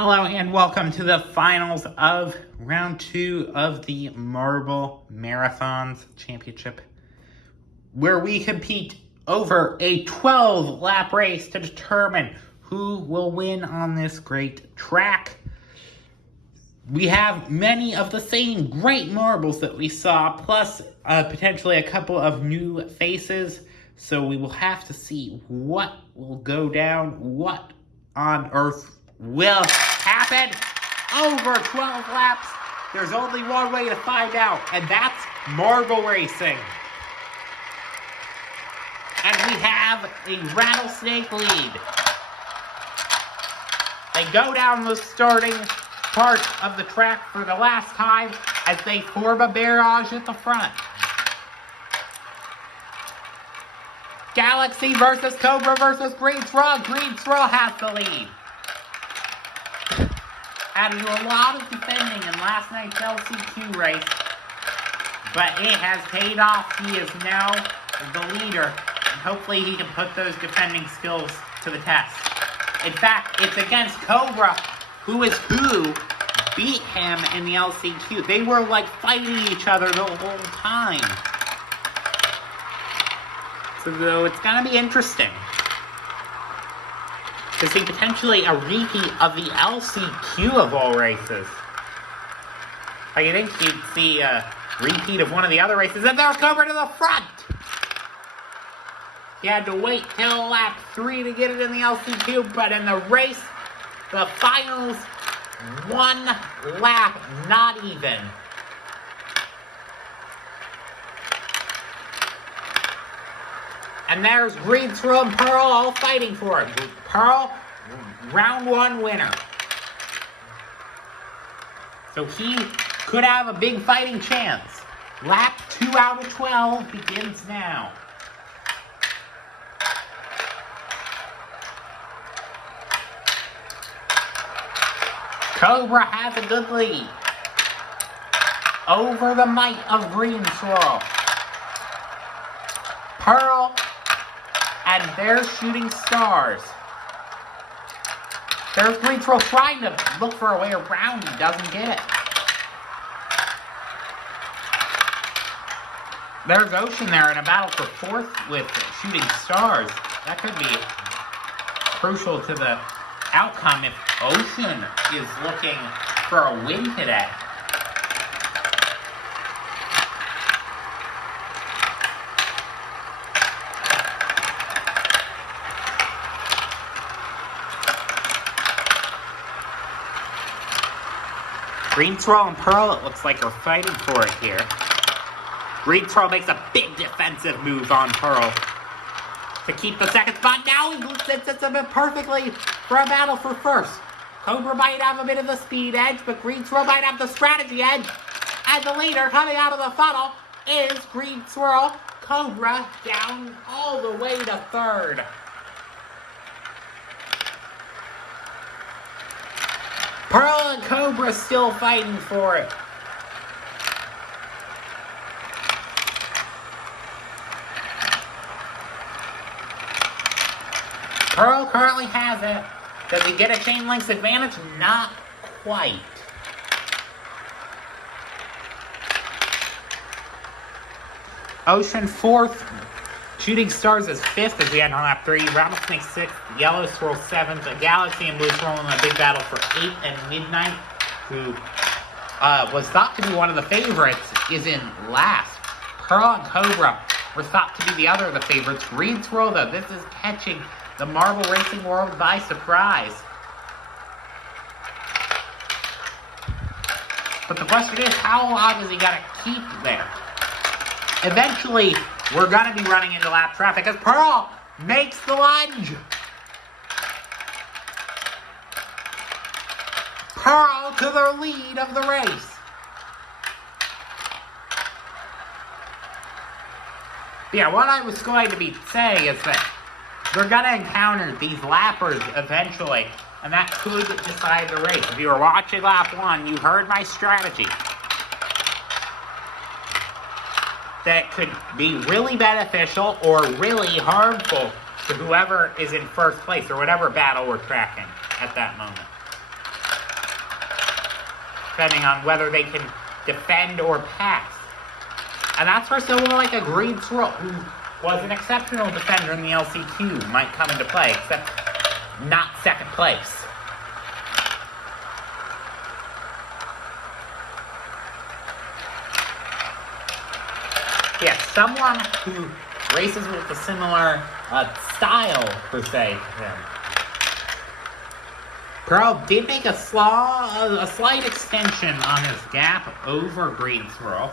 Hello and welcome to the finals of round 2 of the Marble Marathons Championship, where we compete over a 12-lap race to determine who will win on this great track. We have many of the same great marbles that we saw, plus potentially a couple of new faces, so we will have to see what will go down, what on earth will happen over 12 laps. There's only one way to find out, and that's marble racing. And we have a rattlesnake lead. They go down the starting part of the track for the last time as they form a barrage at the front. Galaxy versus Cobra versus Green Swirl. Green Swirl has the lead. Had to do a lot of defending in last night's LCQ race, but it has paid off. He is now the leader, and hopefully he can put those defending skills to the test. In fact, it's against Cobra, who beat him in the LCQ. They were like fighting each other the whole time. So it's gonna be interesting to see potentially a repeat of the LCQ of all races. I think you'd see a repeat of one of the other races, and there's Cobra to the front! He had to wait till lap 3 to get it in the LCQ, but in the race, the finals, 1 lap, not even. And there's Green Swirl and Pearl all fighting for it. Pearl, round 1 winner. So he could have a big fighting chance. Lap 2 out of 12 begins now. Cobra has a good lead over the might of Green Swirl. Pearl and their shooting stars. There's Green Swirl trying to look for a way around. He doesn't get it. There's Ocean there in a battle for 4th with shooting stars. That could be crucial to the outcome if Ocean is looking for a win today. Green Swirl and Pearl, it looks like, are fighting for it here. Green Swirl makes a big defensive move on Pearl to keep the second spot. Now he sets him up perfectly for a battle for first. Cobra might have a bit of the speed edge, but Green Swirl might have the strategy edge. And the leader coming out of the funnel is Green Swirl. Cobra down all the way to 3rd. Pearl and Cobra still fighting for it. Pearl currently has it. Does he get a chain links advantage? Not quite. Ocean 4th. Shooting Stars is 5th as we end on lap 3. Rattlesnake 6th. Yellow Swirl 7th. Galaxy and Blue Swirl in a big battle for 8th, and Midnight, who was thought to be one of the favorites, is in last. Pearl and Cobra were thought to be the other of the favorites. Green Swirl, though, this is catching the marble racing world by surprise. But the question is, how long is he got to keep there? Eventually, we're going to be running into lap traffic as Pearl makes the lunge. Pearl to the lead of the race. Yeah, what I was going to be saying is that we're going to encounter these lappers eventually, and that could decide the race. If you were watching lap 1, you heard my strategy. That could be really beneficial or really harmful to whoever is in first place or whatever battle we're tracking at that moment. depending on whether they can defend or pass. And that's where someone like a Green Swirl, who was an exceptional defender in the LCQ, might come into play, except not second place. Yes, someone who races with a similar style, per se, to him. Pearl did make a slight extension on his gap over Green Swirl.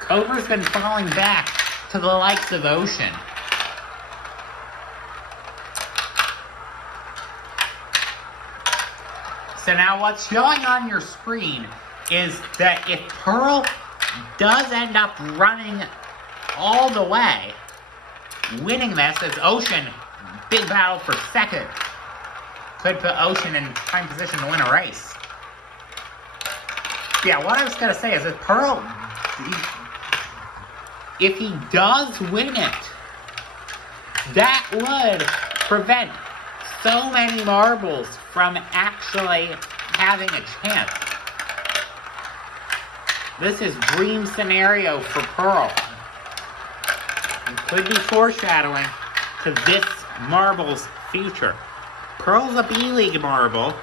Cobra's been falling back to the likes of Ocean. So now what's showing on your screen is that if Pearl does end up running all the way, winning this as Ocean, big battle for second, could put Ocean in prime position to win a race. Yeah, what I was going to say is that Pearl, if he does win it, that would prevent so many marbles from actually having a chance. This is dream scenario for Pearl. It could be foreshadowing to this marble's future. Pearl's a B-League marble,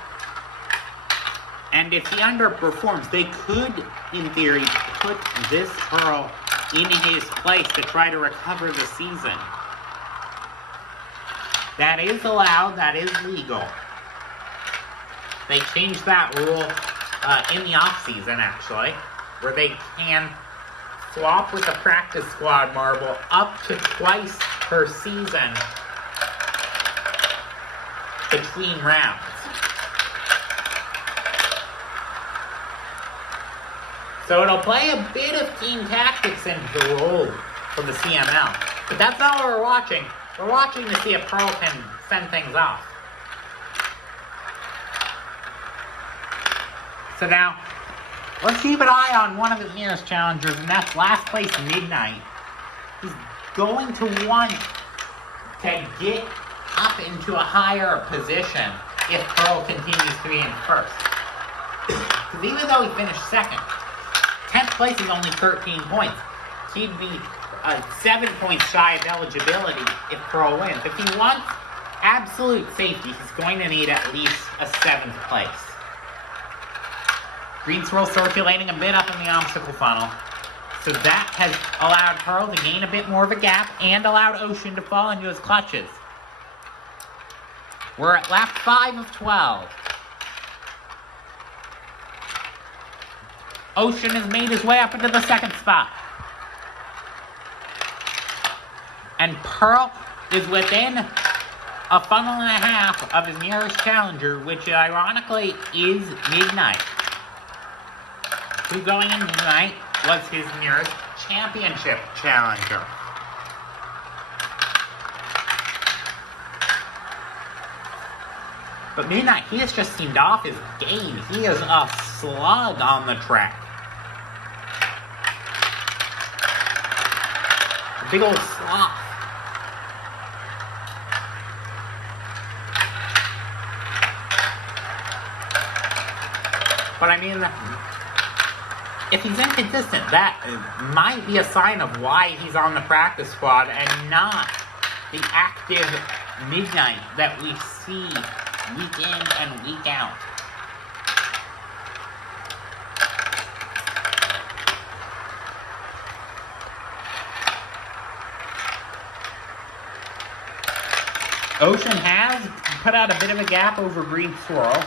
and if he underperforms, they could, in theory, put this Pearl in his place to try to recover the season. That is allowed, that is legal. They changed that rule in the off-season, actually, where they can swap with a practice squad marble up to twice per season between rounds. So it'll play a bit of team tactics into the role for the CML. But that's not what we're watching. We're watching to see if Pearl can fend things off. So now, let's keep an eye on one of his nearest challengers, and that's last place Midnight. He's going to want to get up into a higher position if Pearl continues to be in first. Because even though he finished second, 10th place is only 13 points. He'd be 7 points shy of eligibility if Pearl wins. If he wants absolute safety, he's going to need at least a 7th place. Green Swirl circulating a bit up in the obstacle funnel. So that has allowed Pearl to gain a bit more of a gap and allowed Ocean to fall into his clutches. We're at lap 5 of 12. Ocean has made his way up into the second spot. And Pearl is within a funnel and a half of his nearest challenger, which ironically is Midnight, who going into tonight was his nearest championship challenger. But Midnight, he has just seemed off his game. He is a slug on the track. A big old sloth. But I mean, if he's inconsistent, that might be a sign of why he's on the practice squad and not the active Midnight that we see week in and week out. Ocean has put out a bit of a gap over Green Swirl.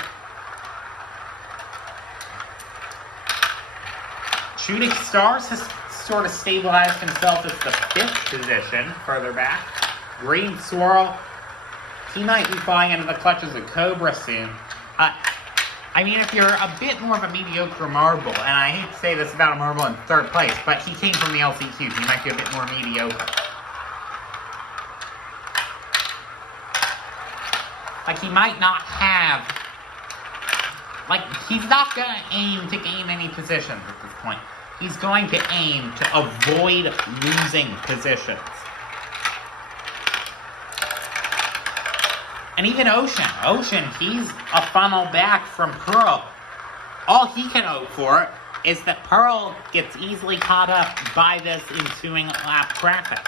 Shooting Stars has sort of stabilized himself as the 5th position further back. Green Swirl, he might be falling into the clutches of Cobra soon. I mean, if you're a bit more of a mediocre marble, and I hate to say this about a marble in 3rd place, but he came from the LCQ, he might be a bit more mediocre. Like, he might not have... Like, he's not going to aim to gain any positions at this point. He's going to aim to avoid losing positions. And even Ocean, he's a funnel back from Pearl. All he can hope for is that Pearl gets easily caught up by this ensuing lap traffic.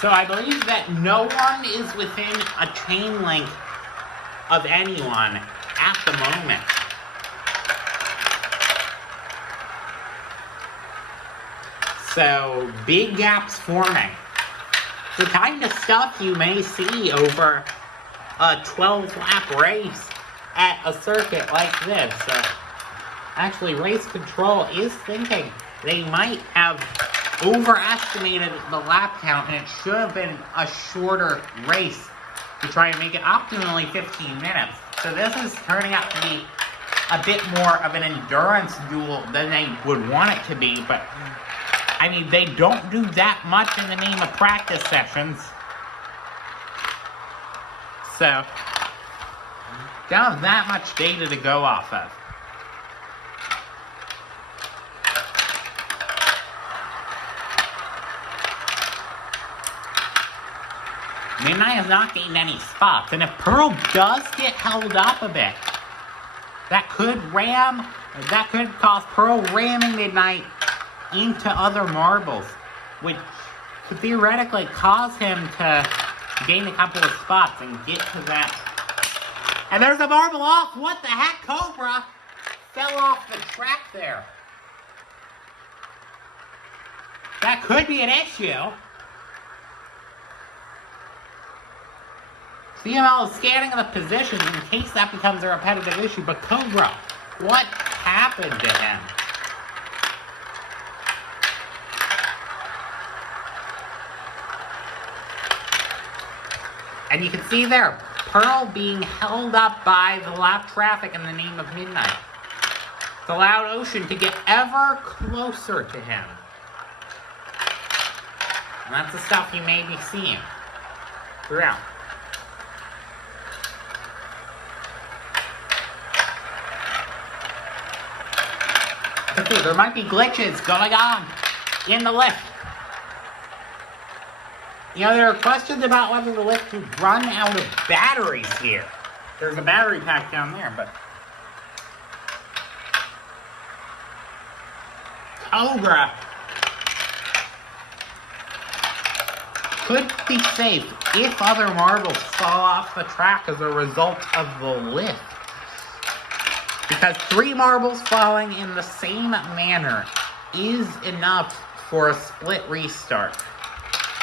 So I believe that no one is within a chain link of anyone at the moment. So big gaps forming. The kind of stuff you may see over a 12-lap race at a circuit like this. Actually, race control is thinking they might have overestimated the lap count, and it should have been a shorter race to try and make it optimally 15 minutes. So this is turning out to be a bit more of an endurance duel than they would want it to be, but I mean, they don't do that much in the name of practice sessions. So, don't have that much data to go off of. Midnight is not getting any spots, and if Pearl does get held up a bit, that could cause Pearl ramming Midnight into other marbles, which could theoretically cause him to gain a couple of spots and get to that. And there's a marble off! What the heck, Cobra? Fell off the track there. That could be an issue. CML is scanning the positions in case that becomes a repetitive issue, but Cobra, what happened to him? And you can see there, Pearl being held up by the lap traffic in the name of Midnight. It's allowed Ocean to get ever closer to him. And that's the stuff you may be seeing throughout. There might be glitches going on in the lift. You know, there are questions about whether the lift could run out of batteries here. There's a battery pack down there, but Cobra could be safe if other marbles fall off the track as a result of the lift. Because 3 marbles falling in the same manner is enough for a split restart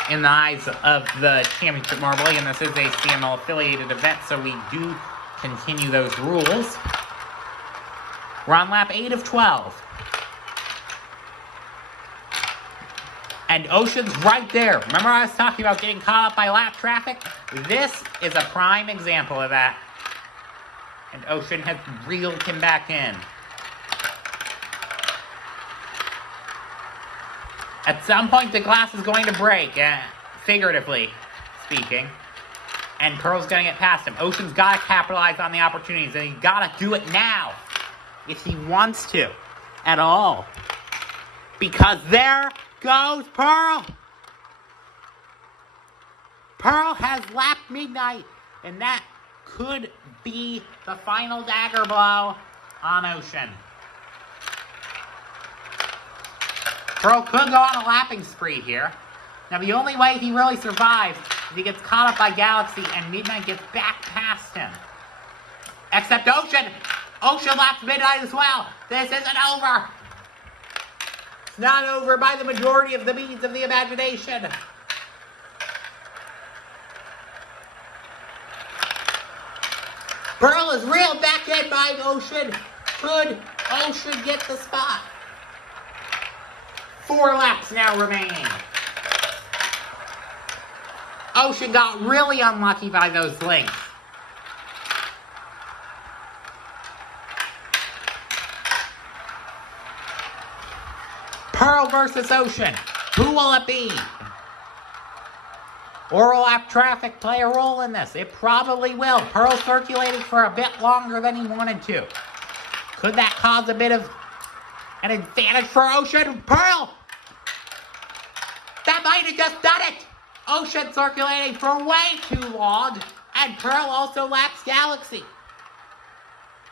in the eyes of the Championship Marble League, and this is a CML affiliated event, so we do continue those rules. We're on lap 8 of 12. And Ocean's right there. Remember I was talking about getting caught up by lap traffic? This is a prime example of that. And Ocean has reeled him back in. At some point, the glass is going to break, figuratively speaking. And Pearl's going to get past him. Ocean's got to capitalize on the opportunities, and he's got to do it now. If he wants to. At all. Because there goes Pearl. Pearl has lapped Midnight, and that could be the final dagger blow on Ocean. Pearl could go on a lapping spree here. Now, the only way he really survives is he gets caught up by Galaxy and Midnight gets back past him. Except Ocean! Ocean laps Midnight as well! This isn't over! It's not over by the majority of the means of the imagination. Pearl is reeled back in by Ocean. Could Ocean get the spot? 4 laps now remaining. Ocean got really unlucky by those links. Pearl Pearl versus Ocean. Who will it be? Or will lap traffic play a role in this? It probably will. Pearl circulated for a bit longer than he wanted to. Could that cause a bit of an advantage for Ocean? Pearl! That might have just done it! Ocean circulating for way too long, and Pearl also laps Galaxy.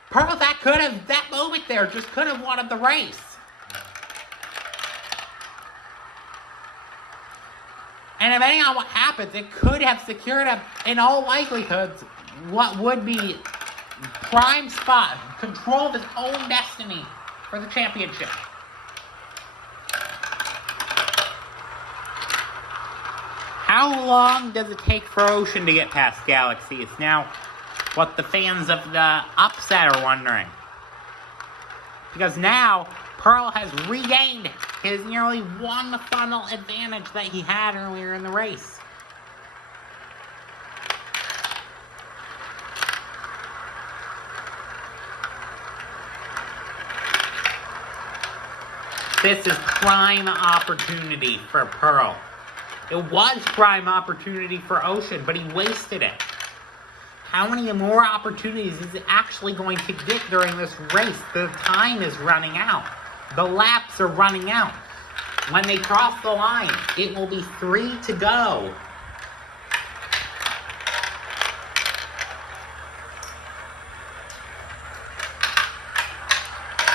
Pearl, that moment there just could have won the race. And depending on what happens, it could have secured him, in all likelihood, what would be prime spot, control of his own destiny for the championship. How long does it take for Ocean to get past Galaxy? It's now what the fans of the upset are wondering. Because now, Pearl has regained his nearly one funnel advantage that he had earlier in the race. This is prime opportunity for Pearl. It was prime opportunity for Ocean, but he wasted it. How many more opportunities is he actually going to get during this race? The time is running out. The laps are running out. When they cross the line, it will be 3 to go.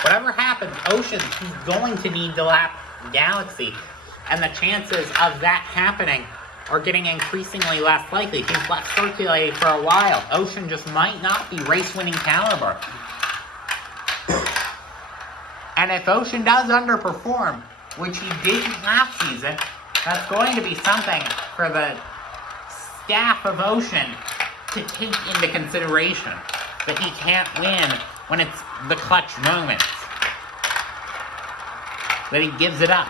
Whatever happens, Ocean, he's going to need to lap Galaxy. And the chances of that happening are getting increasingly less likely. He's left circulating for a while. Ocean just might not be race-winning caliber. And if Ocean does underperform, which he didn't last season, that's going to be something for the staff of Ocean to take into consideration. That he can't win when it's the clutch moments. That he gives it up.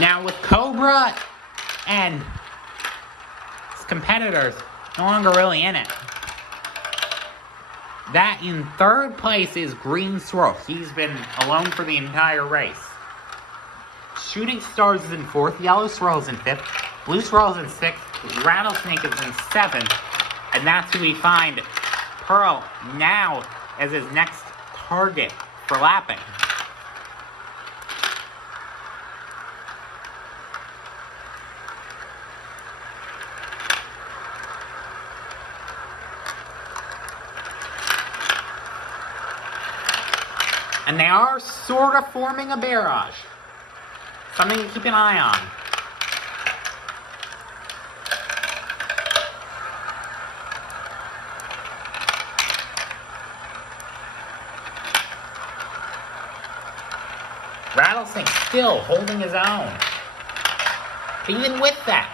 Now with Cobra and his competitors no longer really in it, that in third place is Green Swirl. He's been alone for the entire race. Shooting Stars is in fourth, Yellow Swirl is in fifth, Blue Swirl is in sixth, Rattlesnake is in seventh, and that's who we find Pearl now as his next target for lapping. And they are sort of forming a barrage. Something to keep an eye on. Rattlesnake still holding his own. Even with that,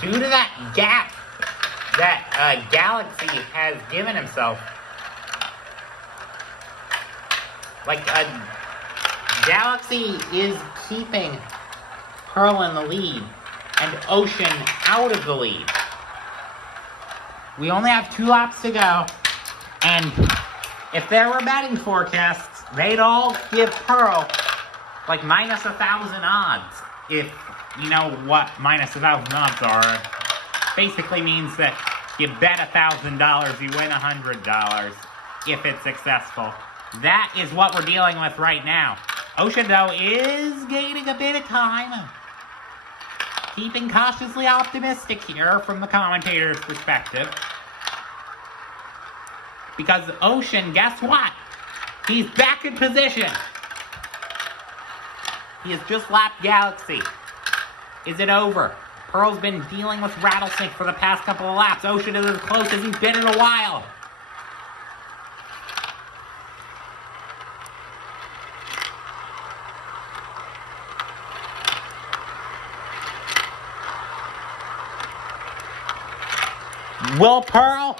due to that gap that Galaxy has given himself, Galaxy is keeping Pearl in the lead and Ocean out of the lead. We only have 2 laps to go, and if there were betting forecasts, they'd all give Pearl like minus 1,000 odds. If you know what minus 1,000 odds are, basically means that you bet $1,000, you win $100 if it's successful. That is what we're dealing with right now. Ocean, though, is gaining a bit of time. Keeping cautiously optimistic here from the commentator's perspective. Because Ocean, guess what? He's back in position. He has just lapped Galaxy. Is it over? Pearl's been dealing with Rattlesnake for the past couple of laps. Ocean is as close as he's been in a while. Will Pearl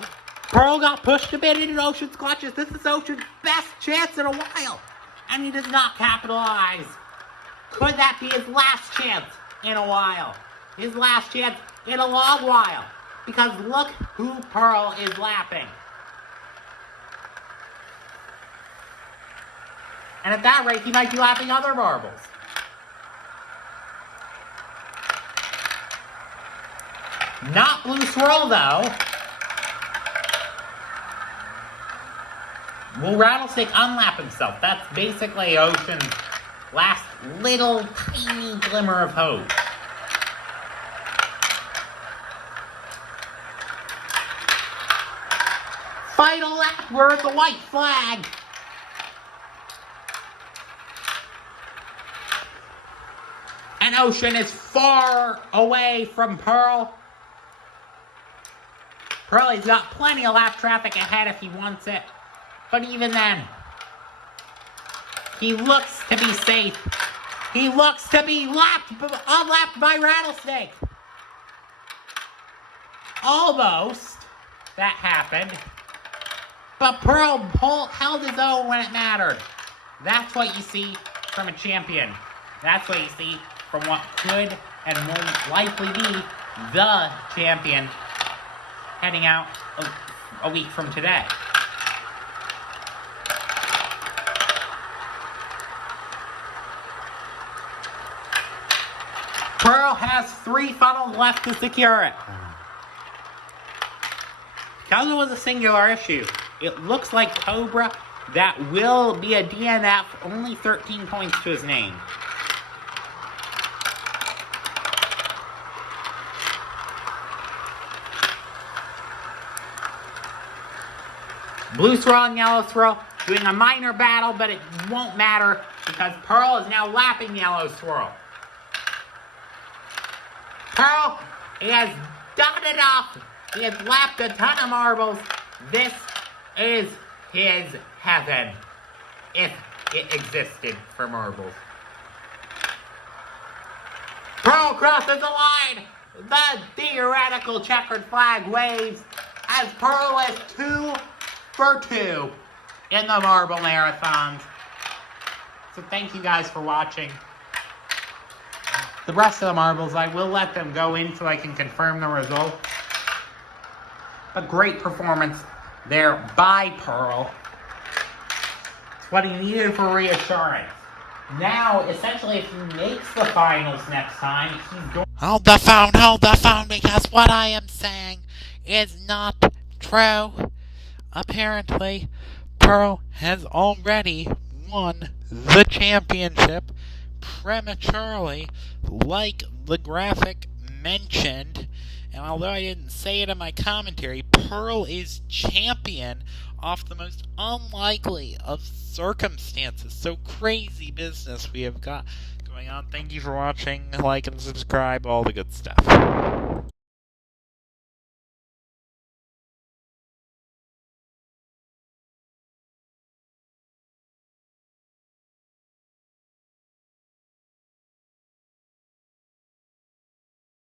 got pushed a bit into Ocean's clutches. This is Ocean's best chance in a while. And he does not capitalize. Could that be his last chance in a while? His last chance in a long while. Because look who Pearl is lapping. And at that rate, he might be lapping other marbles. Not Blue Swirl, though. Will Rattlesnake unlap himself? That's basically Ocean's last little tiny glimmer of hope. Final lap, we're at the white flag. And Ocean is far away from Pearl. Pearl has got plenty of lap traffic ahead if he wants it. But even then, he looks to be safe. He looks to be unlapped by Rattlesnake. Almost that happened. But Pearl held his own when it mattered. That's what you see from a champion. That's what you see from what could and will likely be the champion heading out a week from today. Pearl has 3 funnels left to secure it. Because it was a singular issue, it looks like Cobra, that will be a DNF, only 13 points to his name. Blue Swirl and Yellow Swirl doing a minor battle, but it won't matter because Pearl is now lapping Yellow Swirl. Pearl, he has done enough. He has lapped a ton of marbles. This is his heaven, if it existed for marbles. Pearl crosses the line. The theoretical checkered flag waves as Pearl is 2 for 2 in the Marble Marathons. So thank you guys for watching. The rest of the marbles, I will let them go in so I can confirm the result. A great performance there by Pearl. It's what he needed for reassurance. Now, essentially, if he makes the finals next time, he's going... Hold the phone, because what I am saying is not true. Apparently, Pearl has already won the championship prematurely, like the graphic mentioned. And although I didn't say it in my commentary, Pearl is champion off the most unlikely of circumstances. So crazy business we have got going on. Thank you for watching. Like and subscribe, all the good stuff.